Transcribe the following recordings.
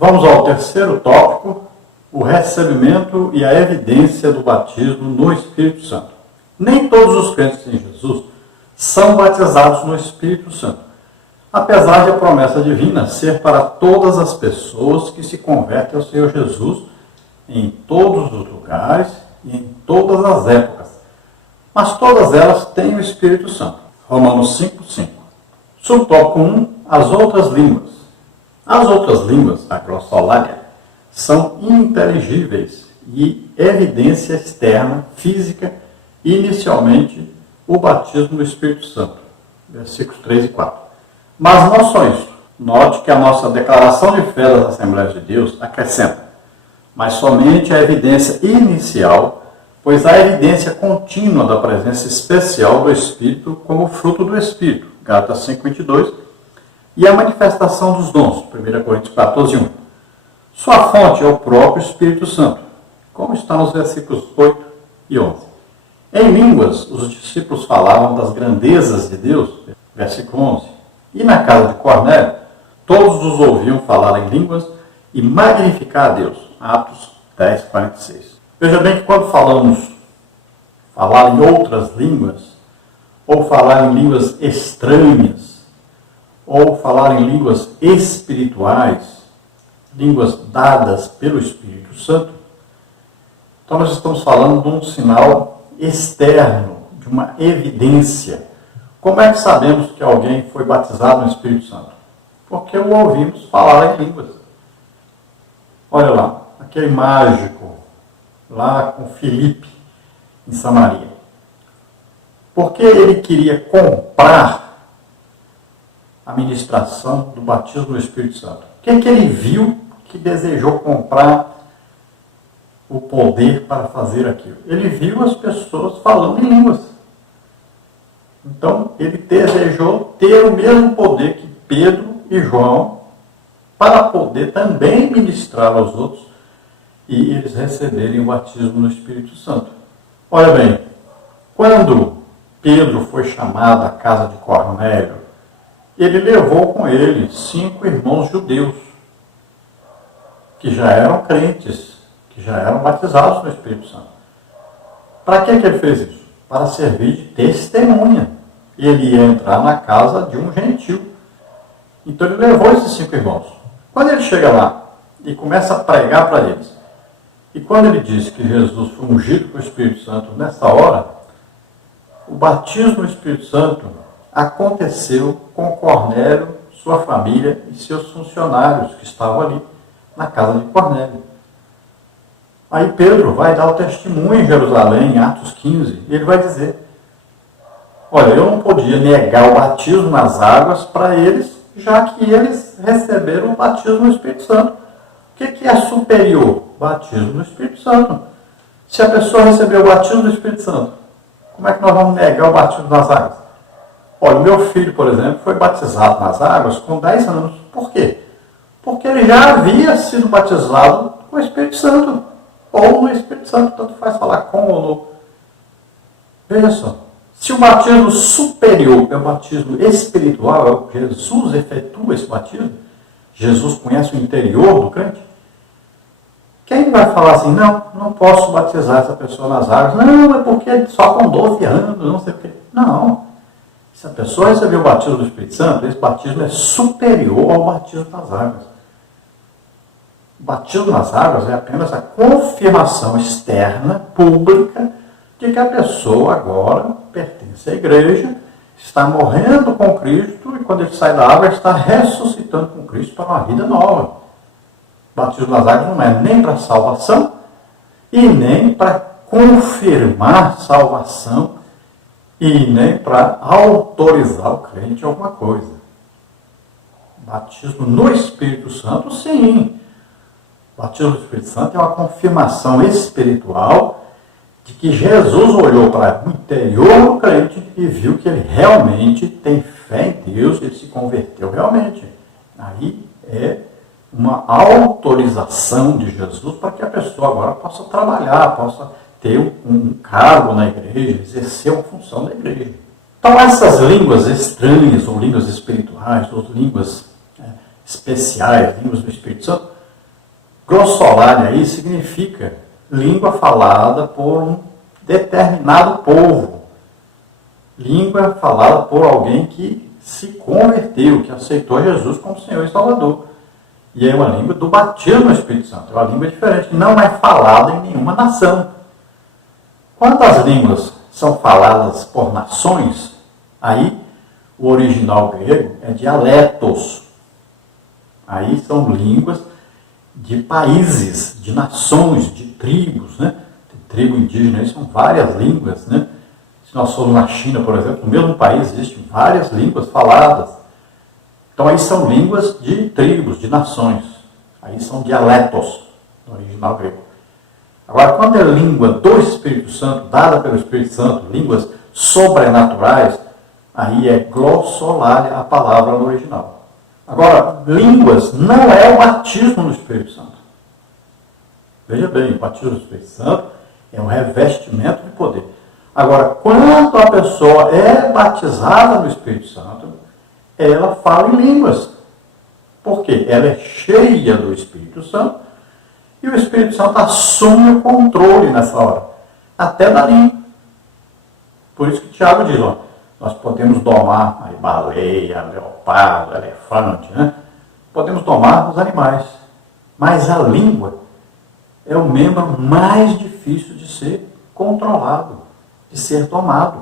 Vamos ao terceiro tópico, o recebimento e a evidência do batismo no Espírito Santo. Nem todos os crentes em Jesus são batizados no Espírito Santo, apesar de a promessa divina ser para todas as pessoas que se convertem ao Senhor Jesus em todos os lugares e em todas as épocas. Mas todas elas têm o Espírito Santo. Romanos 5:5. Subtópico 1, as outras línguas. As outras línguas, a glossolalia, são inteligíveis e evidência externa, física, inicialmente, o batismo do Espírito Santo. Versículos 3 e 4. Mas não só isso. Note que a nossa declaração de fé das Assembleias de Deus acrescenta, mas somente a evidência inicial, pois a evidência contínua da presença especial do Espírito como fruto do Espírito. Gálatas 5:22. E a manifestação dos dons. 1 Coríntios 14:1. Sua fonte é o próprio Espírito Santo, como está nos versículos 8 e 11. Em línguas, os discípulos falavam das grandezas de Deus, versículo 11. E na casa de Cornélio, todos os ouviam falar em línguas e magnificar a Deus. Atos 10:46. Veja bem que quando falamos falar em outras línguas, ou falar em línguas estranhas, ou falar em línguas espirituais, línguas dadas pelo Espírito Santo, então nós estamos falando de um sinal externo, de uma evidência. Como é que sabemos que alguém foi batizado no Espírito Santo? Porque o ouvimos falar em línguas. Olha lá, aquele mágico, lá com Filipe, em Samaria. Porque ele queria comprar a ministração do batismo do Espírito Santo. O que é que ele viu que desejou comprar o poder para fazer aquilo? Ele viu as pessoas falando em línguas. Então, ele desejou ter o mesmo poder que Pedro e João para poder também ministrar aos outros e eles receberem o batismo no Espírito Santo. Olha bem, quando Pedro foi chamado à casa de Cornélio, ele levou com ele 5 irmãos judeus, que já eram crentes, que já eram batizados no Espírito Santo. Para que ele fez isso? Para servir de testemunha. Ele ia entrar na casa de um gentil. Então ele levou esses 5 irmãos. Quando ele chega lá e começa a pregar para eles, e quando ele diz que Jesus foi ungido com o Espírito Santo nessa hora, o batismo no Espírito Santo aconteceu com Cornélio, sua família e seus funcionários que estavam ali na casa de Cornélio. Aí Pedro vai dar o testemunho em Jerusalém, em Atos 15, e ele vai dizer, olha, eu não podia negar o batismo nas águas para eles, já que eles receberam o batismo no Espírito Santo. O que é superior? Batismo no Espírito Santo. Se a pessoa recebeu o batismo do Espírito Santo, como é que nós vamos negar o batismo nas águas? Olha, o meu filho, por exemplo, foi batizado nas águas com 10 anos. Por quê? Porque ele já havia sido batizado com o Espírito Santo. Ou no Espírito Santo, tanto faz falar com ou no. Veja só. Se o batismo superior é o batismo espiritual, é o que Jesus efetua esse batismo, Jesus conhece o interior do crente, quem vai falar assim, não posso batizar essa pessoa nas águas, não, é porque só com 12 anos, não sei o quê. Não. Se a pessoa recebeu o batismo do Espírito Santo, esse batismo é superior ao batismo nas águas. O batismo nas águas é apenas a confirmação externa, pública, de que a pessoa agora pertence à igreja, está morrendo com Cristo e quando ele sai da água está ressuscitando com Cristo para uma vida nova. O batismo nas águas não é nem para salvação e nem para confirmar salvação e nem para autorizar o crente a alguma coisa. Batismo no Espírito Santo, sim. O batismo no Espírito Santo é uma confirmação espiritual de que Jesus olhou para o interior do crente e viu que ele realmente tem fé em Deus, ele se converteu realmente. Aí é uma autorização de Jesus para que a pessoa agora possa trabalhar, possa ter um cargo na igreja, exercer uma função da igreja. Então essas línguas estranhas, ou línguas espirituais, ou línguas especiais, línguas do Espírito Santo, Glossolalia aí significa língua falada por um determinado povo. Língua falada por alguém que se converteu, que aceitou Jesus como Senhor e Salvador. E é uma língua do batismo no Espírito Santo. É uma língua diferente, que não é falada em nenhuma nação. Quando as línguas são faladas por nações, aí o original grego é dialetos. Aí são línguas de países, de nações, de tribos, né? Tem tribo indígena, aí são várias línguas, né? Se nós formos na China, por exemplo, no mesmo país existem várias línguas faladas. Então aí são línguas de tribos, de nações. Aí são dialetos, no original grego. Agora, quando é língua do Espírito Santo, dada pelo Espírito Santo, línguas sobrenaturais, aí é glossolalia a palavra no original. Agora, línguas não é o batismo no Espírito Santo. Veja bem, o batismo no Espírito Santo é um revestimento de poder. Agora, quando a pessoa é batizada no Espírito Santo, ela fala em línguas. Por quê? Ela é cheia do Espírito Santo e o Espírito Santo assume o controle nessa hora, até da língua. Por isso que Tiago diz, ó, nós podemos domar a baleia, leopardo, elefante, né? Podemos domar os animais. Mas a língua é o membro mais difícil de ser controlado, de ser domado.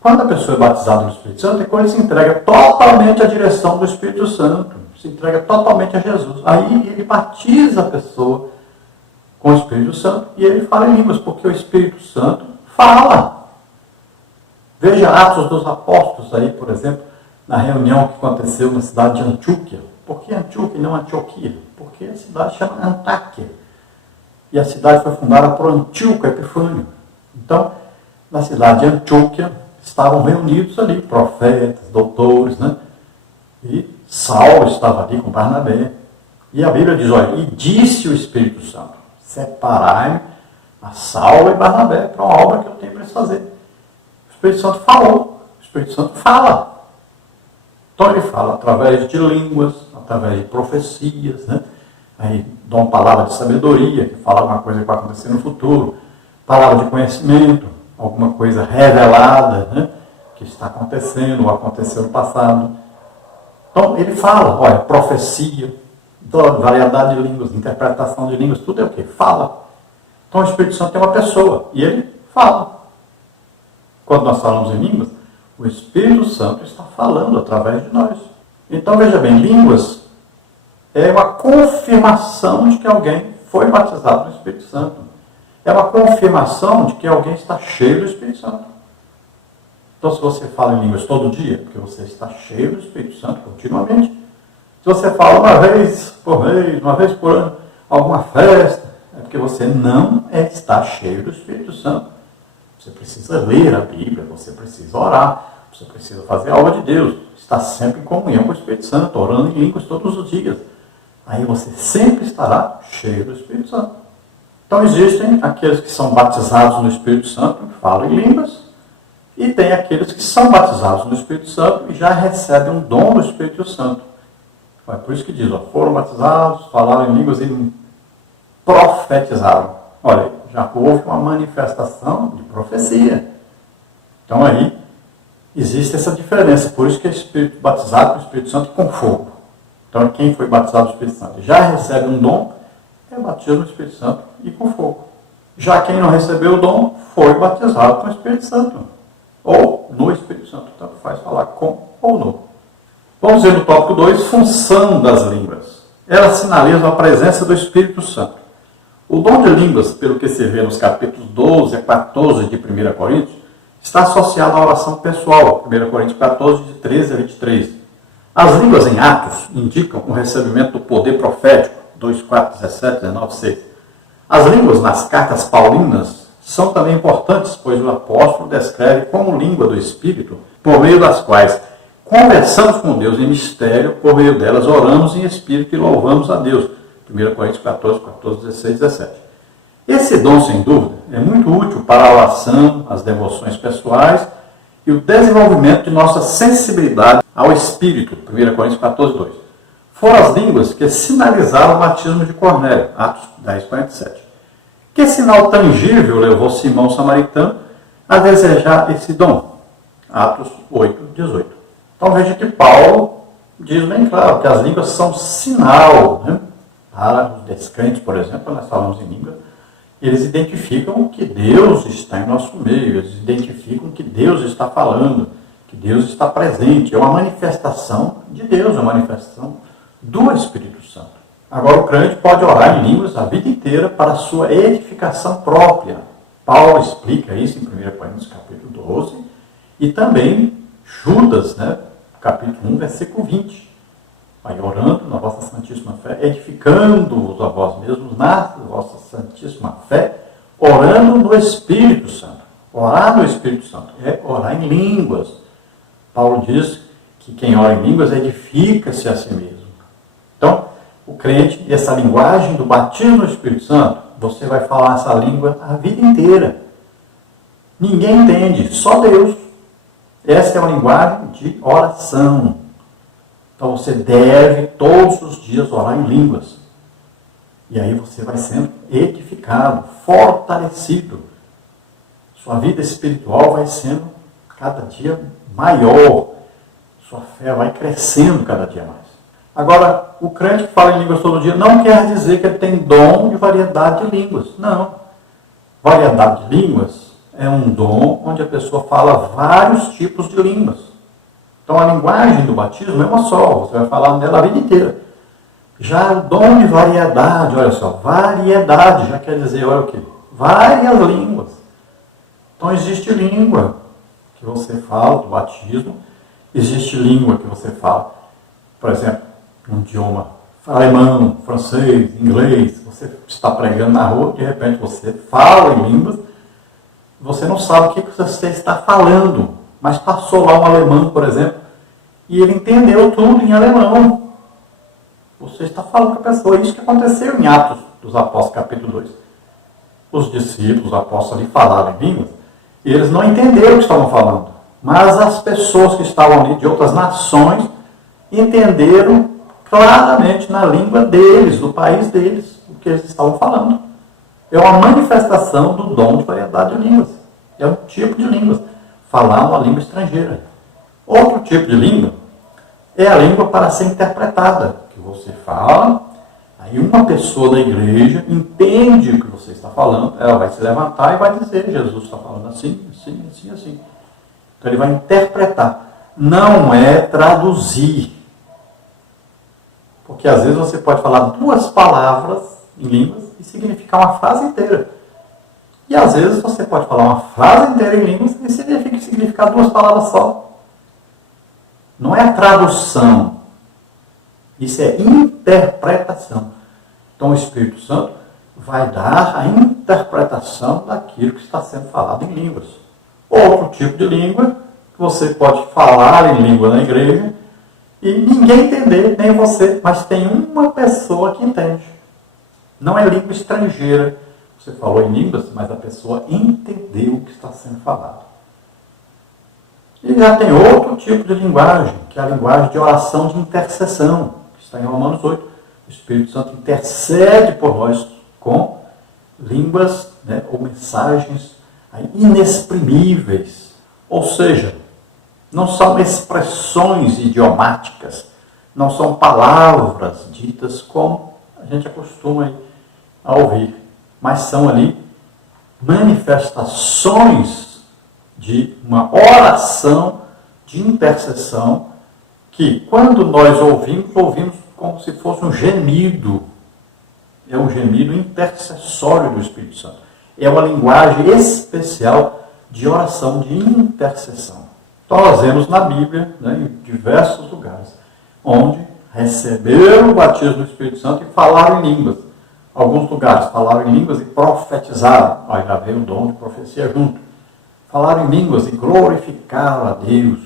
Quando a pessoa é batizada no Espírito Santo, é quando ele se entrega totalmente à direção do Espírito Santo, se entrega totalmente a Jesus. Aí ele batiza a pessoa com o Espírito Santo e ele fala em línguas, porque o Espírito Santo fala. Veja Atos dos Apóstolos aí, por exemplo, na reunião que aconteceu na cidade de Antioquia. Por que Antioquia e não Antioquia? Porque a cidade chama Antáquia. E a cidade foi fundada por Antíoco Epifânio. Então, na cidade de Antioquia, estavam reunidos ali profetas, doutores, né? E Saulo estava ali com Barnabé. E a Bíblia diz, olha, e disse o Espírito Santo, separai-me a Saulo e Barnabé para uma obra que eu tenho para eles fazer. O Espírito Santo falou, o Espírito Santo fala. Então ele fala através de línguas, através de profecias, né? Aí dá uma palavra de sabedoria, que fala alguma coisa que vai acontecer no futuro, palavra de conhecimento, alguma coisa revelada, né? Que está acontecendo ou aconteceu no passado. Então ele fala, olha, profecia, variedade de línguas, interpretação de línguas, tudo é o quê? Fala. Então o Espírito Santo é uma pessoa e ele fala. Quando nós falamos em línguas, o Espírito Santo está falando através de nós. Então, veja bem, línguas é uma confirmação de que alguém foi batizado no Espírito Santo. É uma confirmação de que alguém está cheio do Espírito Santo. Então, se você fala em línguas todo dia, é porque você está cheio do Espírito Santo continuamente. Se você fala uma vez por mês, uma vez por ano, alguma festa, é porque você não está cheio do Espírito Santo. Você precisa ler a Bíblia, você precisa orar, você precisa fazer a obra de Deus, estar sempre em comunhão com o Espírito Santo, orando em línguas todos os dias. Aí você sempre estará cheio do Espírito Santo. Então existem aqueles que são batizados no Espírito Santo e falam em línguas, e tem aqueles que são batizados no Espírito Santo e já recebem um dom do Espírito Santo. É por isso que diz, ó, foram batizados, falaram em línguas e profetizaram. Olha, já houve uma manifestação de profecia. Então aí existe essa diferença. Por isso que é Espírito batizado com o Espírito Santo com fogo. Então quem foi batizado no Espírito Santo já recebe um dom, é batizado no Espírito Santo e com fogo. Já quem não recebeu o dom foi batizado com o Espírito Santo. Ou no Espírito Santo. Tanto faz falar com ou no. Vamos ver no tópico 2, função das línguas. Elas sinalizam a presença do Espírito Santo. O dom de línguas, pelo que se vê nos capítulos 12 a 14 de 1 Coríntios, está associado à oração pessoal, 1 Coríntios 14, de 13 a 23. As línguas em Atos indicam o recebimento do poder profético, 2, 4, 17, 19, 6. As línguas nas cartas paulinas são também importantes, pois o apóstolo descreve como língua do Espírito, por meio das quais conversamos com Deus em mistério, por meio delas oramos em Espírito e louvamos a Deus. 1 Coríntios 14, 14, 16, 17. Esse dom, sem dúvida, é muito útil para a oração, as devoções pessoais e o desenvolvimento de nossa sensibilidade ao Espírito. 1 Coríntios 14, 2. foram as línguas que sinalizaram o batismo de Cornélio, Atos 10, 47. Que sinal tangível levou Simão Samaritano a desejar esse dom? Atos 8, 18. Então veja que Paulo diz bem claro que as línguas são sinal, né? Para os descrentes, por exemplo, nós falamos em língua, eles identificam que Deus está em nosso meio, eles identificam que Deus está falando, que Deus está presente. É uma manifestação de Deus, é uma manifestação do Espírito Santo. Agora, o crente pode orar em línguas a vida inteira para a sua edificação própria. Paulo explica isso em 1 Coríntios capítulo 12 e também Judas, né, capítulo 1, versículo 20. Vai orando na vossa santíssima fé, edificando-vos a vós mesmos na vossa santíssima fé, orando no Espírito Santo. Orar no Espírito Santo é orar em línguas. Paulo diz que quem ora em línguas edifica-se a si mesmo. Então, o crente, essa linguagem do batismo no Espírito Santo, você vai falar essa língua a vida inteira. Ninguém entende, só Deus. Essa é uma linguagem de oração. Então você deve todos os dias orar em línguas. E aí você vai sendo edificado, fortalecido. Sua vida espiritual vai sendo cada dia maior. Sua fé vai crescendo cada dia mais. Agora, o crente que fala em línguas todo dia não quer dizer que ele tem dom de variedade de línguas. Não. Variedade de línguas é um dom onde a pessoa fala vários tipos de línguas. Então, a linguagem do batismo é uma só. Você vai falar nela a vida inteira. Já o dom de variedade, olha só, variedade já quer dizer, olha o quê? Várias línguas. Então, existe língua que você fala do batismo, existe língua que você fala, por exemplo, um idioma alemão, francês, inglês, você está pregando na rua, de repente você fala em línguas, você não sabe o que você está falando, mas passou lá um alemão, por exemplo, e ele entendeu tudo em alemão. Você está falando com a pessoa. Isso que aconteceu em Atos dos Apóstolos, capítulo 2. Os discípulos, os apóstolos ali falaram em línguas, e eles não entenderam o que estavam falando. Mas as pessoas que estavam ali de outras nações entenderam claramente na língua deles, do país deles, o que eles estavam falando. É uma manifestação do dom de variedade de línguas. É um tipo de línguas. Falar uma língua estrangeira. Outro tipo de língua é a língua para ser interpretada. Que você fala, aí uma pessoa da igreja entende o que você está falando, ela vai se levantar e vai dizer, Jesus está falando assim, assim, assim, assim. Então ele vai interpretar. Não é traduzir. Porque às vezes você pode falar duas palavras em línguas e significar uma frase inteira. E às vezes você pode falar uma frase inteira em línguas e significar duas palavras só. Não é a tradução. Isso é interpretação. Então o Espírito Santo vai dar a interpretação daquilo que está sendo falado em línguas. Outro tipo de língua, que você pode falar em língua na igreja e ninguém entender, nem você, mas tem uma pessoa que entende. Não é língua estrangeira. Você falou em línguas, mas a pessoa entendeu o que está sendo falado. E já tem outro tipo de linguagem, que é a linguagem de oração de intercessão, que está em Romanos 8. O Espírito Santo intercede por nós com línguas, né, ou mensagens inexprimíveis. Ou seja, não são expressões idiomáticas, não são palavras ditas como a gente acostuma a ouvir, mas são ali manifestações de uma oração de intercessão que, quando nós ouvimos como se fosse um gemido. É um gemido intercessório do Espírito Santo. É uma linguagem especial de oração, de intercessão. Então nós vemos na Bíblia, né, em diversos lugares, onde receberam o batismo do Espírito Santo e falaram em línguas. Alguns lugares falaram em línguas e profetizaram. Aí já veio o dom de profecia junto. Falaram em línguas e glorificaram a Deus.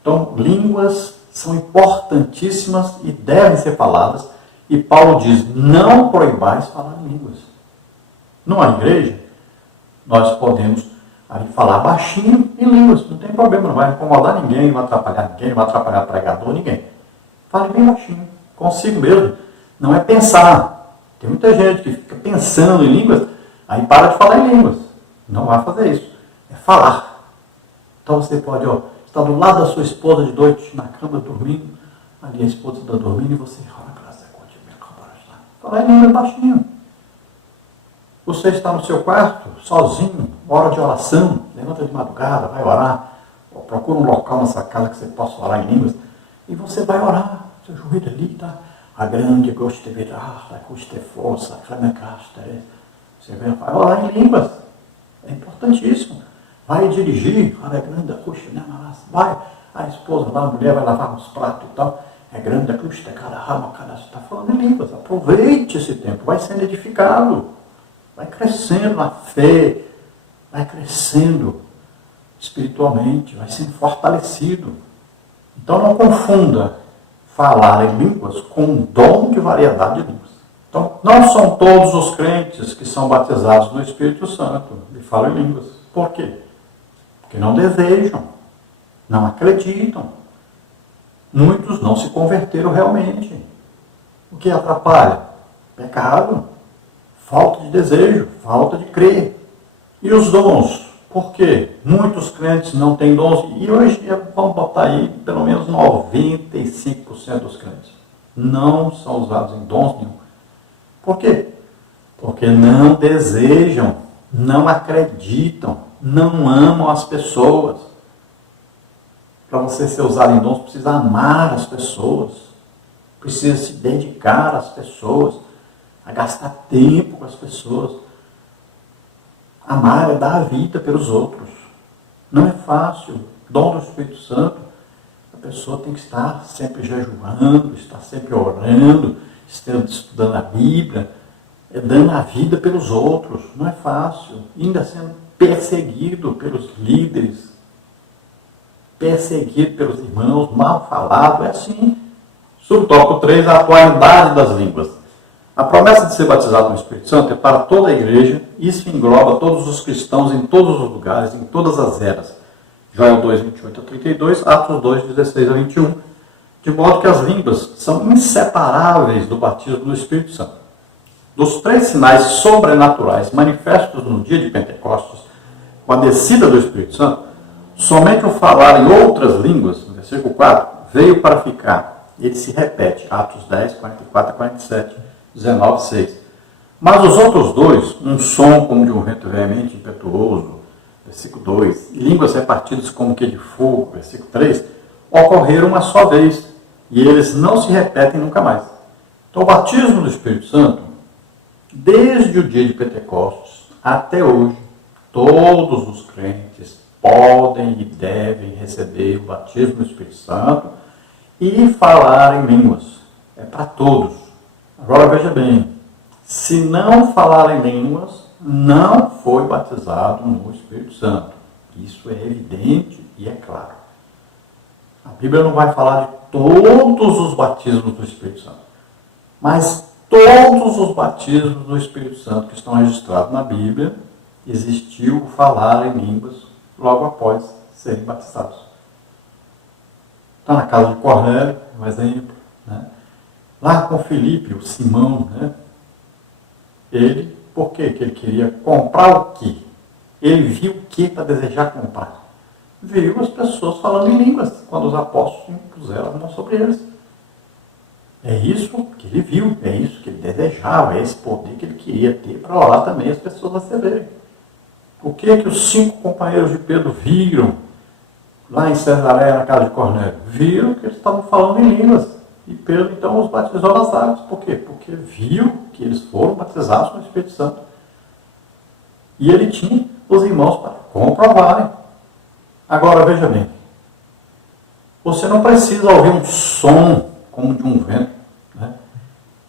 Então, línguas são importantíssimas e devem ser faladas. E Paulo diz, não proibais falar em línguas. Numa igreja, nós podemos ali falar baixinho em línguas. Não tem problema, não vai incomodar ninguém, não vai atrapalhar ninguém, não vai atrapalhar pregador, ninguém. Fale bem baixinho, consigo mesmo. Não é pensar. Tem muita gente que fica pensando em línguas, aí para de falar em línguas. Não vai fazer isso. É falar. Então você pode, estar do lado da sua esposa de noite, na cama, dormindo. Ali a esposa está dormindo e você fala em línguas baixinho. Você está no seu quarto, sozinho, hora de oração, levanta de madrugada, vai orar, ou procura um local na sua casa que você possa orar em línguas, e você vai orar, seu joelho ali, tá? A grande goste virar, a custe força, a creme casta, você vai orar em línguas, é importantíssimo. Vai dirigir, a grande custe, né, vai, a esposa lá, a mulher vai lavar os pratos e tal, é grande custe, cada rama, cada, você está falando em línguas, aproveite esse tempo, vai sendo edificado. Vai crescendo na fé, vai crescendo espiritualmente, vai sendo fortalecido. Então não confunda falar em línguas com um dom de variedade de línguas. Então não são todos os crentes que são batizados no Espírito Santo e falam em línguas. Por quê? Porque não desejam, não acreditam. Muitos não se converteram realmente. O que atrapalha? Pecado. Falta de desejo, falta de crer. E os dons? Por quê? Muitos crentes não têm dons. E hoje, vamos botar aí, pelo menos 95% dos crentes não são usados em dons nenhum. Por quê? Porque não desejam, não acreditam, não amam as pessoas. Para você ser usado em dons, precisa amar as pessoas. Precisa se dedicar às pessoas. A gastar tempo com as pessoas. Amar é dar a vida pelos outros. Não é fácil. Dom do Espírito Santo, a pessoa tem que estar sempre jejuando, estar sempre orando, estudando a Bíblia, dando a vida pelos outros. Não é fácil. Ainda sendo perseguido pelos líderes, perseguido pelos irmãos, mal falado. É assim. Subtópico 3, a atualidade das línguas. A promessa de ser batizado no Espírito Santo é para toda a igreja, isso engloba todos os cristãos em todos os lugares, em todas as eras. Joel 2, 28 a 32, Atos 2, 16 a 21. De modo que as línguas são inseparáveis do batismo no Espírito Santo. Dos 3 sinais sobrenaturais manifestos no dia de Pentecostes, com a descida do Espírito Santo, somente o falar em outras línguas, no versículo 4, veio para ficar. Ele se repete, Atos 10, 44 a 47. 19, 6. Mas os outros 2, um som como de um vento veemente impetuoso, versículo 2, e línguas repartidas como que de fogo, versículo 3, ocorreram uma só vez, e eles não se repetem nunca mais. Então o batismo do Espírito Santo, desde o dia de Pentecostes até hoje, todos os crentes podem e devem receber o batismo do Espírito Santo e falar em línguas. É para todos. Agora veja bem, se não falar em línguas, não foi batizado no Espírito Santo. Isso é evidente e é claro. A Bíblia não vai falar de todos os batismos do Espírito Santo, mas todos os batismos do Espírito Santo que estão registrados na Bíblia, existiu o falar em línguas logo após serem batizados. Está na casa de Cornélio, um exemplo, né? Lá com Filipe, o Simão, né? Ele, por quê? Que ele queria comprar o quê? Ele viu o que para desejar comprar? Viu as pessoas falando em línguas, quando os apóstolos impuseram a mão sobre eles. É isso que ele viu, é isso que ele desejava, é esse poder que ele queria ter para orar também as pessoas receberem. O que os 5 companheiros de Pedro viram lá em Cesareia, na casa de Cornélio? Viram que eles estavam falando em línguas. E Pedro, então, os batizou nas águas. Por quê? Porque viu que eles foram batizados no Espírito Santo. E ele tinha os irmãos para comprovarem. Agora, veja bem. Você não precisa ouvir um som como de um vento, né,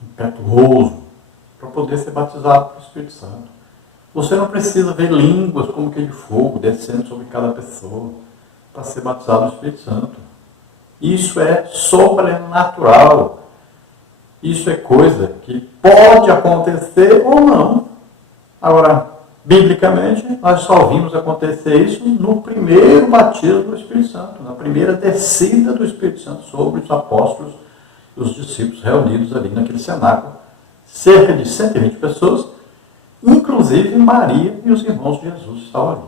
impetuoso, para poder ser batizado pelo Espírito Santo. Você não precisa ver línguas como que de fogo descendo sobre cada pessoa para ser batizado no Espírito Santo. Isso é sobrenatural. Isso é coisa que pode acontecer ou não. Agora, biblicamente, nós só vimos acontecer isso no primeiro batismo do Espírito Santo, na primeira descida do Espírito Santo sobre os apóstolos os discípulos reunidos ali naquele cenáculo, cerca de 120 pessoas, inclusive Maria e os irmãos de Jesus estavam ali.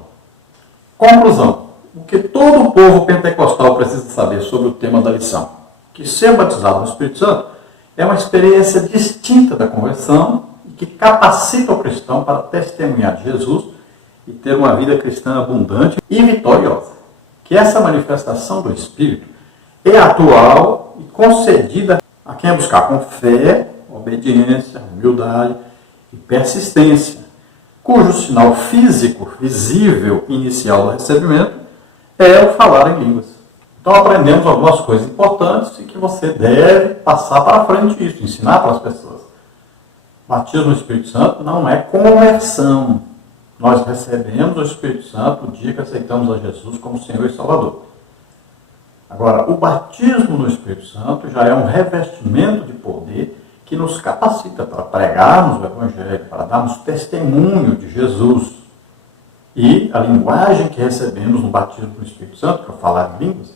Conclusão: o que todo o povo pentecostal precisa saber sobre o tema da lição, que ser batizado no Espírito Santo é uma experiência distinta da conversão e que capacita o cristão para testemunhar de Jesus e ter uma vida cristã abundante e vitoriosa. Que essa manifestação do Espírito é atual e concedida a quem buscar com fé, obediência, humildade e persistência, cujo sinal físico, visível, inicial do recebimento é o falar em línguas. Então aprendemos algumas coisas importantes e que você deve passar para frente isso, ensinar para as pessoas. Batismo no Espírito Santo não é conversão. Nós recebemos o Espírito Santo no dia que aceitamos a Jesus como Senhor e Salvador. Agora, o batismo no Espírito Santo já é um revestimento de poder que nos capacita para pregarmos o Evangelho, para darmos testemunho de Jesus. E a linguagem que recebemos no batismo no Espírito Santo, para falar em línguas,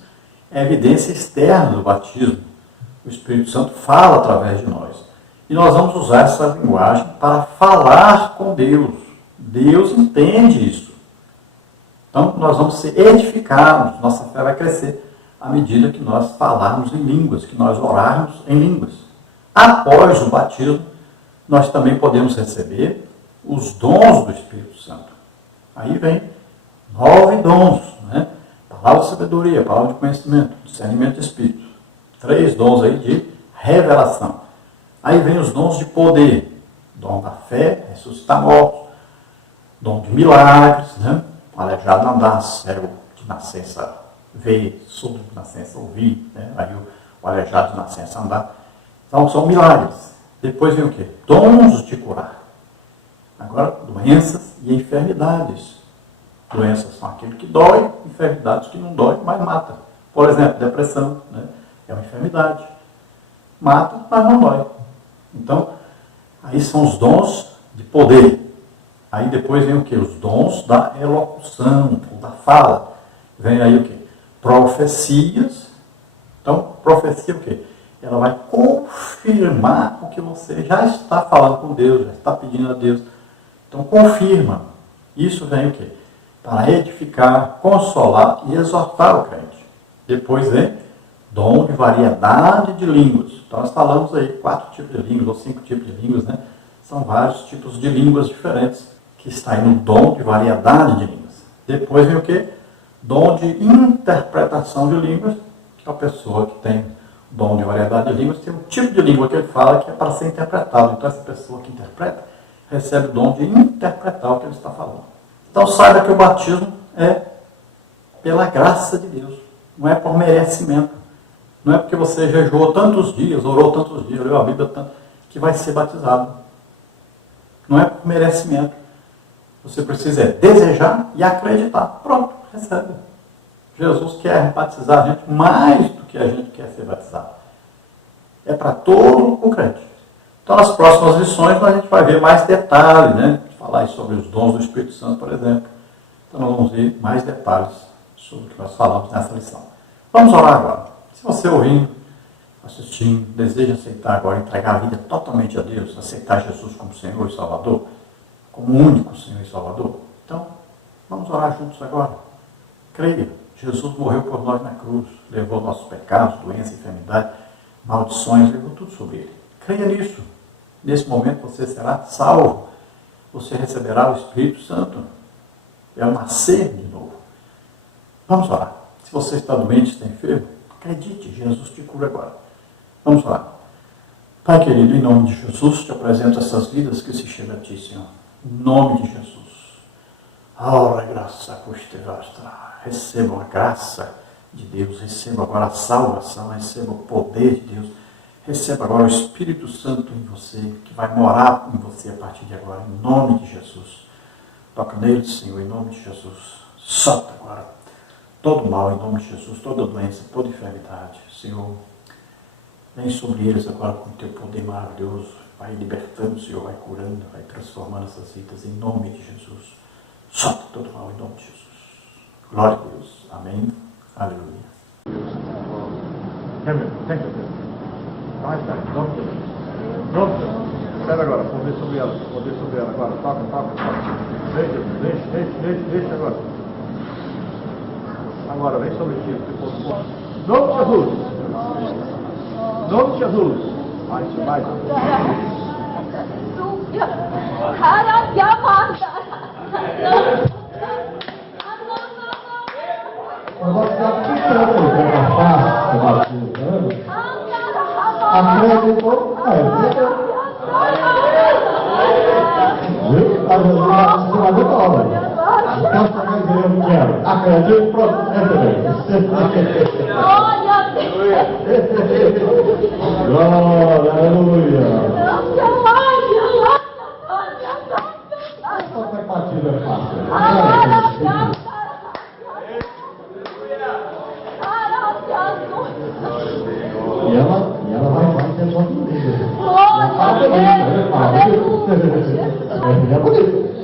é a evidência externa do batismo. O Espírito Santo fala através de nós. E nós vamos usar essa linguagem para falar com Deus. Deus entende isso. Então, nós vamos ser edificados, nossa fé vai crescer à medida que nós falarmos em línguas, que nós orarmos em línguas. Após o batismo, nós também podemos receber os dons do Espírito Santo. Aí vem 9 dons, né? Palavra de sabedoria, palavra de conhecimento, discernimento de espírito. 3 dons aí de revelação. Aí vem os dons de poder. Dom da fé, ressuscitar mortos. Dom de milagres, né? Aleijado andar, cego de nascença ver, surdo de nascença ouvir, né? Aí o aleijado de nascença andar. Então são milagres. Depois vem o quê? Dons de curar. Agora, doenças e enfermidades. Doenças são aquilo que dói, enfermidades que não dói, mas mata. Por exemplo, depressão, né? É uma enfermidade. Mata, mas não dói. Então, aí são os dons de poder. Aí depois vem o quê? Os dons da elocução, da fala. Vem aí o quê? Profecias. Então, profecia é o quê? Ela vai confirmar o que você já está falando com Deus, já está pedindo a Deus. Então, confirma. Isso vem o quê? Para edificar, consolar e exortar o crente. Depois vem dom de variedade de línguas. Então, nós falamos aí 4 tipos de línguas, ou 5 tipos de línguas, né? São vários tipos de línguas diferentes, que está aí no dom de variedade de línguas. Depois vem o quê? Dom de interpretação de línguas, que é a pessoa que tem dom de variedade de línguas, tem um tipo de língua que ele fala que é para ser interpretado. Então, essa pessoa que interpreta, recebe o dom de interpretar o que ele está falando. Então, saiba que o batismo é pela graça de Deus, não é por merecimento. Não é porque você jejuou tantos dias, orou tantos dias, leu a Bíblia tanto, que vai ser batizado. Não é por merecimento. Você precisa desejar e acreditar. Pronto, recebe. Jesus quer batizar a gente mais do que a gente quer ser batizado. É para todo o crente. Então, nas próximas lições, a gente vai ver mais detalhes, né? Falar sobre os dons do Espírito Santo, por exemplo. Então, nós vamos ver mais detalhes sobre o que nós falamos nessa lição. Vamos orar agora. Se você ouvindo, assistindo, deseja aceitar agora, entregar a vida totalmente a Deus, aceitar Jesus como Senhor e Salvador, como único Senhor e Salvador, então, vamos orar juntos agora. Creia, Jesus morreu por nós na cruz, levou nossos pecados, doença, enfermidade, maldições, levou tudo sobre ele. Creia nisso. Nesse momento você será salvo. Você receberá o Espírito Santo. É o nascer de novo. Vamos orar. Se você está doente, está enfermo, acredite, Jesus te cura agora. Vamos orar. Pai querido, em nome de Jesus, te apresento essas vidas que se chegam a ti, Senhor. Em nome de Jesus. Ora, graça, custevastra. Receba a graça de Deus. Receba agora a salvação. Receba o poder de Deus. Receba agora o Espírito Santo em você, que vai morar em você a partir de agora, em nome de Jesus. Toca neles, Senhor, em nome de Jesus. Solta agora todo mal, em nome de Jesus, toda doença, toda enfermidade. Senhor, vem sobre eles agora com o teu poder maravilhoso. Vai libertando, Senhor, vai curando, vai transformando essas vidas, em nome de Jesus. Solta todo mal, em nome de Jesus. Glória a Deus. Amém. Aleluia. Mais tarde. Pronto. Espera agora, poder sobre ela. Poder sobre ela agora. Toca. Deixa agora. Agora, vem sobre ti. Nome de Jesus. Nome de Jesus. Mais. Agora está ficando aí, pela face do batismo. Acreditou? Viu? A Jesus batizou de nova. Então você vai dizer, eu quero. Acredito, pronto, entra bem. Glória, aleluia. Qualquer batismo é fácil. E ela vai ter sua família. É bonito.